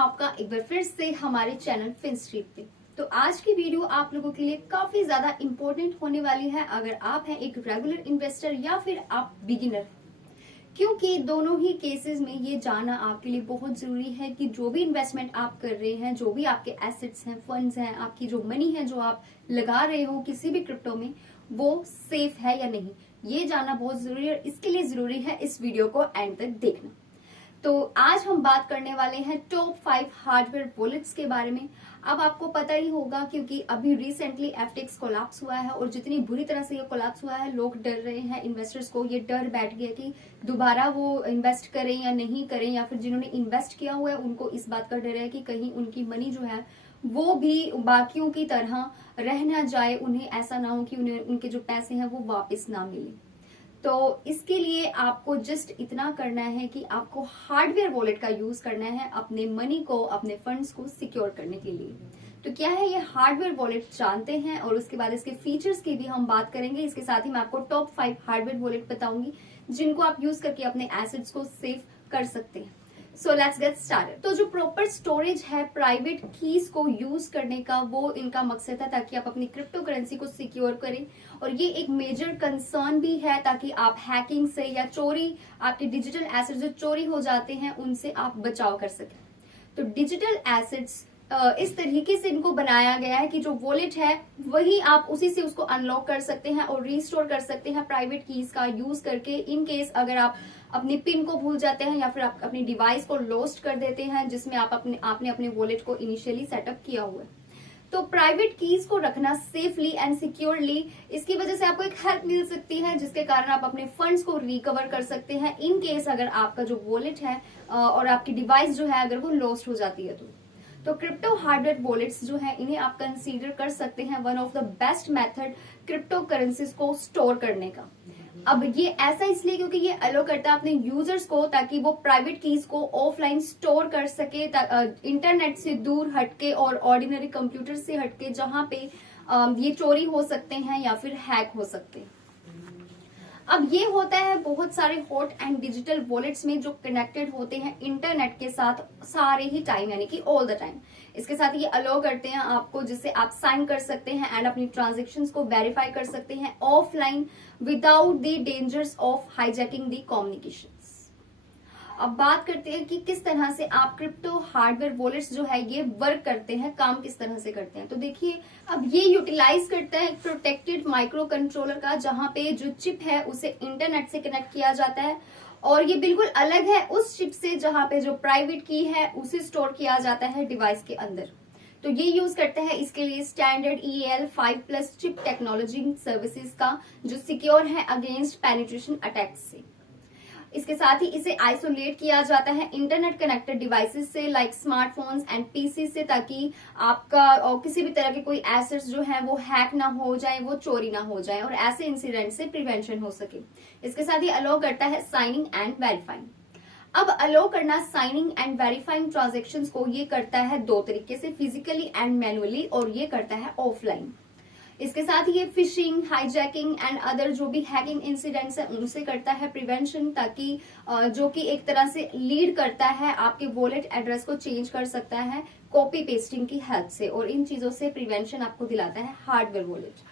आपका एक बार फिर से हमारे चैनल फिनस्ट्रीट पे। तो आज की वीडियो आप लोगों के लिए काफी ज्यादा इंपॉर्टेंट होने वाली है अगर आप हैं एक रेगुलर इन्वेस्टर या फिर आप बिगिनर, क्योंकि दोनों ही केसेस में ये जानना आपके लिए बहुत जरूरी है कि जो भी इन्वेस्टमेंट आप कर रहे हैं, जो भी आपके एसेट्स हैं, फंड्स हैं, आपकी जो मनी है जो आप लगा रहे हो किसी भी क्रिप्टो में, वो सेफ है या नहीं, ये जानना बहुत जरूरी है। इसके लिए जरूरी है इस वीडियो को एंड तक देखना। तो आज हम बात करने वाले हैं टॉप 5 हार्डवेयर वॉलेट्स के बारे में। अब आपको पता ही होगा क्योंकि अभी रिसेंटली FTX कोलैप्स हुआ है और जितनी बुरी तरह से ये कोलैप्स हुआ है, लोग डर रहे हैं, इन्वेस्टर्स को ये डर बैठ गया कि दोबारा वो इन्वेस्ट करें या नहीं करें, या फिर जिन्होंने इन्वेस्ट किया हुआ है उनको इस बात का डर है कि कहीं उनकी मनी जो है वो भी बाकियों की तरह रह ना जाए, उन्हें ऐसा ना हो कि उन्हें उनके जो पैसे हैं वो वापस ना मिले। तो इसके लिए आपको जस्ट इतना करना है कि आपको हार्डवेयर वॉलेट का यूज करना है अपने मनी को, अपने फंड्स को सिक्योर करने के लिए। तो क्या है ये हार्डवेयर वॉलेट जानते हैं और उसके बाद इसके फीचर्स की भी हम बात करेंगे। इसके साथ ही मैं आपको टॉप 5 हार्डवेयर वॉलेट बताऊंगी जिनको आप यूज करके अपने एसेट्स को सेव कर सकते हैं। So let's get started. तो जो प्रॉपर स्टोरेज है प्राइवेट कीज को यूज करने का, वो इनका मकसद है ताकि आप अपनी क्रिप्टो करेंसी को सिक्योर करें। और ये एक मेजर कंसर्न भी है ताकि आप हैकिंग से या चोरी, आपके डिजिटल एसेट्स जो चोरी हो जाते हैं उनसे आप बचाव कर सकें। तो डिजिटल एसेट्स इस तरीके से इनको बनाया गया है कि जो वॉलेट है वही आप उसी से उसको अनलॉक कर सकते हैं और रीस्टोर कर सकते हैं प्राइवेट कीज का यूज करके। इन केस अगर आप अपनी पिन को भूल जाते हैं या फिर आप अपनी डिवाइस को लॉस्ट कर देते हैं जिसमें आपने अपने वॉलेट को इनिशियली सेटअप किया हुआ है, तो प्राइवेट कीज को रखना सेफली एंड सिक्योरली, इसकी वजह से आपको एक हेल्प मिल सकती है जिसके कारण आप अपने फंड्स को रिकवर कर सकते हैं इन केस अगर आपका जो वॉलेट है और आपकी डिवाइस जो है अगर वो लॉस्ट हो जाती है। तो क्रिप्टो हार्डवेयर वॉलेट्स जो है इन्हें आप कंसीडर कर सकते हैं one of the best method crypto currencies को स्टोर करने का। अब ये ऐसा इसलिए क्योंकि ये अलो करता है अपने यूजर्स को ताकि वो प्राइवेट कीज को ऑफलाइन स्टोर कर सके, इंटरनेट से दूर हटके और ऑर्डिनरी कंप्यूटर से हटके जहां पे ये चोरी हो सकते हैं या फिर हैक हो सकते हैं। अब ये होता है बहुत सारे हॉट एंड डिजिटल वॉलेट्स में जो कनेक्टेड होते हैं इंटरनेट के साथ सारे ही टाइम, यानी कि ऑल द टाइम। इसके साथ ये अलाउ करते हैं आपको, जिससे आप साइन कर सकते हैं एंड अपनी ट्रांजेक्शन्स को वेरीफाई कर सकते हैं offline without the dangers of hijacking the communications. अब बात करते हैं कि किस तरह से आप क्रिप्टो हार्डवेयर वॉलेट्स जो है ये वर्क करते हैं, काम किस तरह से करते हैं। तो देखिए, अब ये यूटिलाइज करता है एक प्रोटेक्टेड माइक्रो कंट्रोलर का, जहां पे जो चिप है उसे इंटरनेट से कनेक्ट किया जाता है और ये बिल्कुल अलग है उस चिप से जहां पे जो प्राइवेट की है उसे स्टोर किया जाता है डिवाइस के अंदर। तो ये यूज करता है इसके लिए standard EAL5+ chip technology services का, जो सिक्योर है अगेंस्ट पेनिट्रेशन अटैक्स से। इसके साथ ही इसे आइसोलेट किया जाता है इंटरनेट कनेक्टेड डिवाइसेस से, लाइक स्मार्टफोन्स एंड पीसी से, ताकि आपका और किसी भी तरह के कोई एसेट्स जो है वो हैक ना हो जाए, वो चोरी ना हो जाए और ऐसे इंसिडेंट से प्रिवेंशन हो सके। इसके साथ ही अलाउ करता है साइनिंग एंड वेरीफाइंग। अब अलाउ करना साइनिंग एंड वेरीफाइंग ट्रांजेक्शन्स को ये करता है 2 तरीके से, फिजिकली एंड मैनुअली, और ये करता है ऑफलाइन। इसके साथ ही ये फिशिंग, हाईजैकिंग एंड अदर जो भी हैकिंग इंसिडेंट्स है उनसे करता है प्रिवेंशन, ताकि जो कि एक तरह से लीड करता है आपके वॉलेट एड्रेस को चेंज कर सकता है कॉपी पेस्टिंग की हेल्प से, और इन चीजों से प्रिवेंशन आपको दिलाता है हार्डवेयर वॉलेट।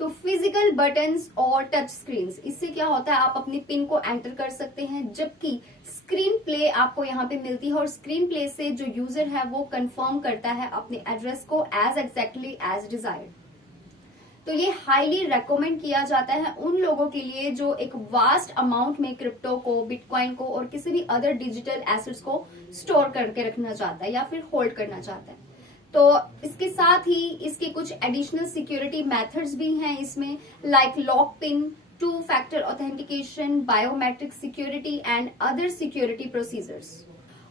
तो फिजिकल बटन्स और टच स्क्रीन्स, इससे क्या होता है आप अपनी पिन को एंटर कर सकते हैं, जबकि स्क्रीन प्ले आपको यहाँ पे मिलती है और स्क्रीन प्ले से जो यूजर है वो कंफर्म करता है अपने एड्रेस को एज एग्जैक्टली एज डिजायर्ड। तो ये हाईली रेकमेंड किया जाता है उन लोगों के लिए जो एक वास्ट अमाउंट में क्रिप्टो को, बिटकॉइन को और किसी भी अदर डिजिटल एसेट्स को स्टोर करके रखना चाहता है या फिर होल्ड करना चाहता है। तो इसके साथ ही इसके कुछ एडिशनल सिक्योरिटी मेथड्स भी हैं इसमें, like lock pin, 2 factor authentication, biometric security and other security procedures.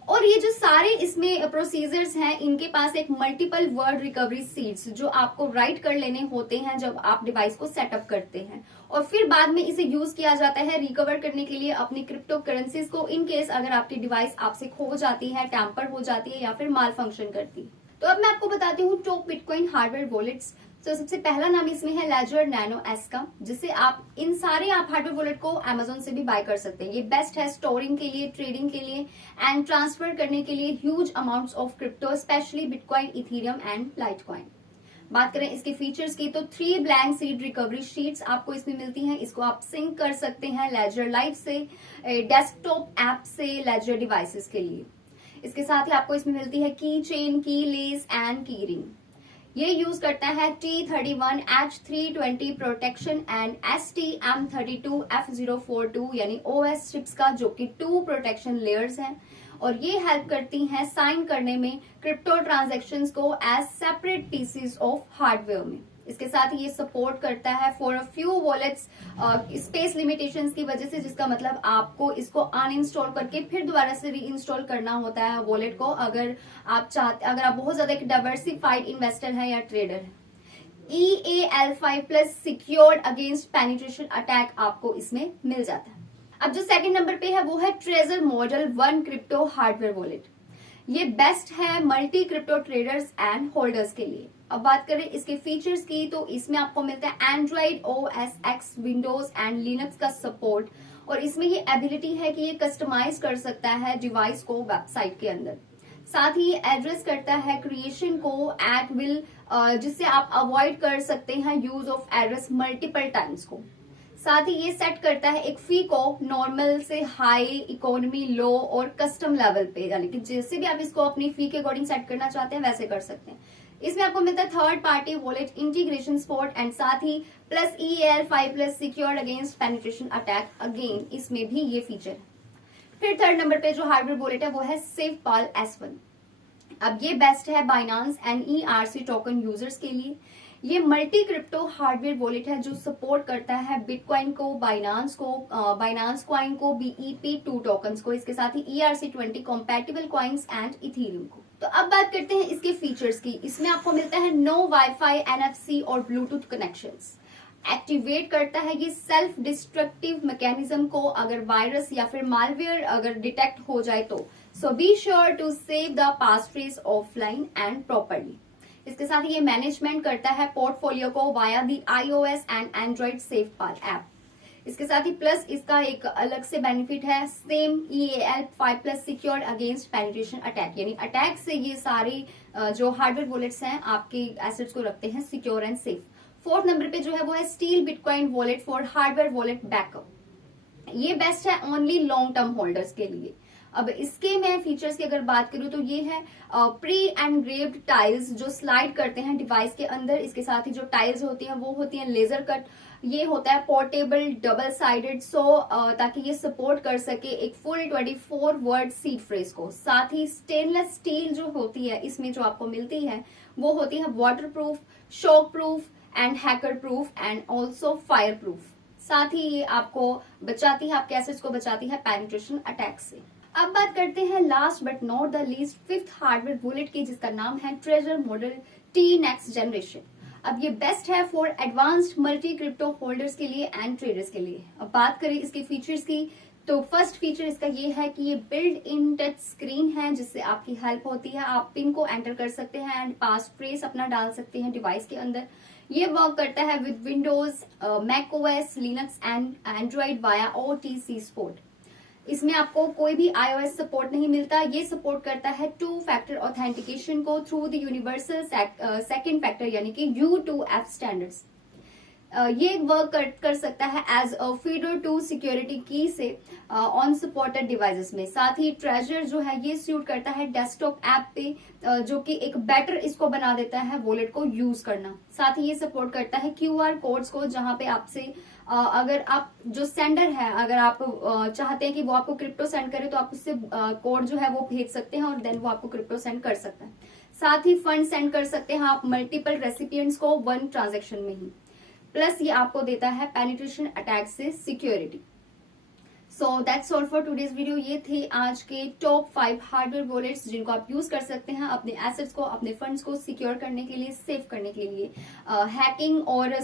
और ये जो सारे इसमें प्रोसीजर्स हैं, इनके पास एक मल्टीपल वर्ड रिकवरी सीड्स जो आपको राइट कर लेने होते हैं जब आप डिवाइस को सेटअप करते हैं, और फिर बाद में इसे यूज किया जाता है रिकवर करने के लिए अपनी क्रिप्टो करेंसीज को, इन केस अगर आपकी डिवाइस आपसे खो जाती है, टैंपर हो जाती है या फिर माल फंक्शन करती है। तो अब मैं आपको बताती हूँ टॉप बिटकॉइन हार्डवेयर वॉलेट्स। तो सबसे पहला नाम इसमें है लेजर नैनो एस का, जिससे आप इन सारे आप हार्डवेयर वॉलेट को अमेजोन से भी बाय कर सकते हैं। ये बेस्ट है स्टोरिंग के लिए, ट्रेडिंग के लिए एंड ट्रांसफर करने के लिए huge amounts of crypto, specially bitcoin, Ethereum and Litecoin. बात करें इसके फीचर्स की तो 3 ब्लैंक सीट रिकवरी शीट्स आपको इसमें मिलती हैं। इसको आप सिंक कर सकते हैं लेजर लाइट से, डेस्कटॉप ऐप से लेजर डिवाइसेस के लिए। इसके साथ ही आपको इसमें मिलती है की चेन, की लेस एंड की रिंग। ये यूज करता है T31H320 प्रोटेक्शन एंड STM32F042 यानी OS चिप्स का, जो कि 2 प्रोटेक्शन लेयर्स हैं और ये हेल्प करती हैं साइन करने में क्रिप्टो ट्रांजैक्शंस को as separate pieces of hardware में। इसके साथ ही ये सपोर्ट करता है for a few wallets space limitations की वजह से, जिसका मतलब आपको इसको अनइंस्टॉल करके फिर दोबारा से रीइंस्टॉल करना होता है वॉलेट को, अगर आप बहुत ज्यादा एक डाइवर्सिफाइड इन्वेस्टर है या ट्रेडर है। EAL5+ secured against penetration attack आपको इसमें मिल जाता है। अब जो सेकंड नंबर पे है वो है treasure model 1 crypto hardware wallet. ये बेस्ट है multi crypto traders and holders के लिए। अब बात करें इसके फीचर्स की तो इसमें आपको मिलता है Android OS X, Windows and Linux का सपोर्ट, और इसमें ये एबिलिटी है कि ये कस्टमाइज कर सकता है डिवाइस को वेबसाइट के अंदर। साथ ही एड्रेस करता है क्रिएशन को एट विल, जिससे आप अवॉइड कर सकते हैं use of address multiple times को। साथ ही ये सेट करता है एक फी को नॉर्मल से हाई, इकोनॉमी, लो और कस्टम लेवल पे, यानी कि जैसे भी आप इसको अपनी फी के अकॉर्डिंग सेट करना चाहते हैं वैसे कर सकते हैं। इसमें आपको मिलता है third party wallet integration support and साथ ही plus EAL5+ secured against penetration attack, again इसमें भी ये फीचर है। फिर थर्ड नंबर पे जो हार्डवेयर वॉलेट है वो है SafePal S1। अब ये बेस्ट है Binance and ERC token users के लिए। ये मल्टी क्रिप्टो हार्डवेयर वॉलेट है जो सपोर्ट करता है बिटकॉइन को, बाइनांस कॉइन को, BEP2 टोकन्स को, इसके साथ ही ERC20 compatible coins and Ethereum को। तो अब बात करते हैं इसके फीचर्स की। इसमें आपको मिलता है नो वाईफाई, NFC और ब्लूटूथ कनेक्शंस। एक्टिवेट करता है ये सेल्फ डिस्ट्रक्टिव मैकेनिज्म को, अगर वायरस या फिर मालवेयर अगर डिटेक्ट हो जाए तो। So be sure to save the passphrase offline and properly. इसके साथ ये मैनेजमेंट करता है पोर्टफोलियो को via the iOS and Android SafePal app. इसके साथ ही प्लस इसका एक अलग से बेनिफिट है, same EAL5+ secured against penetration attack, यानी अटैक से ये सारे जो हार्डवेयर वॉलेट्स हैं आपके एसेट्स को रखते हैं secure and safe. Fourth number पे जो है वो है steel bitcoin wallet for hardware wallet backup. ये बेस्ट है ओनली लॉन्ग टर्म होल्डर्स के लिए। अब इसके मैं फीचर्स की अगर बात करूं तो ये है प्री एनग्रेव्ड टाइल्स जो स्लाइड करते हैं डिवाइस के अंदर। इसके साथ ही जो टाइल्स होती हैं वो होती हैं लेजर कट। ये होता है पोर्टेबल, डबल साइडेड, ताकि ये सपोर्ट कर सके एक फुल 24 वर्ड सीड फ्रेज को। साथ ही स्टेनलेस स्टील जो होती है इसमें जो आपको मिलती है वो होती है water proof, shock proof and hacker proof and also fire proof. साथ ही ये आपको बचाती है, आपके एसेट्स को बचाती है पेनिट्रेशन अटैक से। अब बात करते हैं last but not the least fifth hardware wallet की, जिसका नाम है treasure model T next generation. अब ये बेस्ट है for advanced multi crypto holders के लिए एंड ट्रेडर्स के लिए। अब बात करें इसके फीचर्स की तो फर्स्ट फीचर इसका ये है कि ये बिल्ड इन टच स्क्रीन है, जिससे आपकी हेल्प होती है। आप पिन को एंटर कर सकते हैं एंड पास फ्रेज अपना डाल सकते हैं डिवाइस के अंदर। ये वर्क करता है with Windows, macOS, Linux and Android via OTC support. इसमें आपको कोई भी iOS सपोर्ट नहीं मिलता। ये सपोर्ट करता है 2 फैक्टर ऑथेंटिकेशन को through the universal second factor यानी कि U2F स्टैंडर्ड्स। ये वर्क कर सकता है as a feeder to security key से ऑन सपोर्टेड डिवाइसेस में। साथ ही ट्रेजर जो है ये सूट करता है डेस्कटॉप ऐप पे, जो कि एक बेटर इसको बना देता है वॉलेट को यूज करना। साथ ही ये सपोर्ट करता है QR कोड्स को, जहां पे आपसे अगर आप जो सेंडर है, अगर आप चाहते हैं कि वो आपको क्रिप्टो सेंड करे तो आप उससे कोड जो है वो भेज सकते हैं और देन वो आपको क्रिप्टो सेंड कर सकता है। साथ ही फंड सेंड कर सकते हैं आप मल्टीपल रेसिपिएंट्स को 1 ट्रांजेक्शन में ही। प्लस ये आपको देता है पेनिट्रेशन अटैक से security. So that's all for today's video. ये थे आज के टॉप 5 हार्डवेयर वॉलेट्स जिनको आप यूज कर सकते हैं अपने एसेट्स को, अपने फंड्स को सिक्योर करने के लिए, सेव करने के लिए, हैकिंग और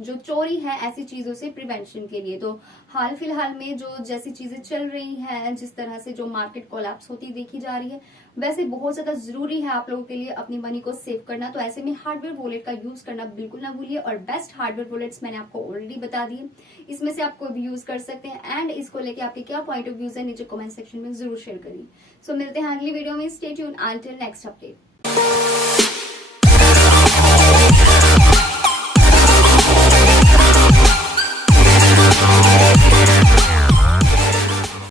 जो चोरी है ऐसी चीजों से प्रिवेंशन के लिए। तो हाल फिलहाल में जो जैसी चीजें चल रही हैं, जिस तरह से जो मार्केट कोलैप्स होती देखी जा रही है, वैसे बहुत ज्यादा जरूरी है आप लोगों के लिए अपनी मनी को सेव करना। तो ऐसे में हार्डवेयर वॉलेट का यूज करना बिल्कुल ना भूलिए। और बेस्ट हार्डवेयर वॉलेट्स मैंने आपको ऑलरेडी बता दिए, इसमें से आप कोई भी यूज कर सकते हैं। एंड इसको लेके आपके क्या पॉइंट ऑफ व्यूज है नीचे कमेंट सेक्शन में जरूर शेयर करिए। सो मिलते हैं अगली वीडियो में। Stay tune until next update.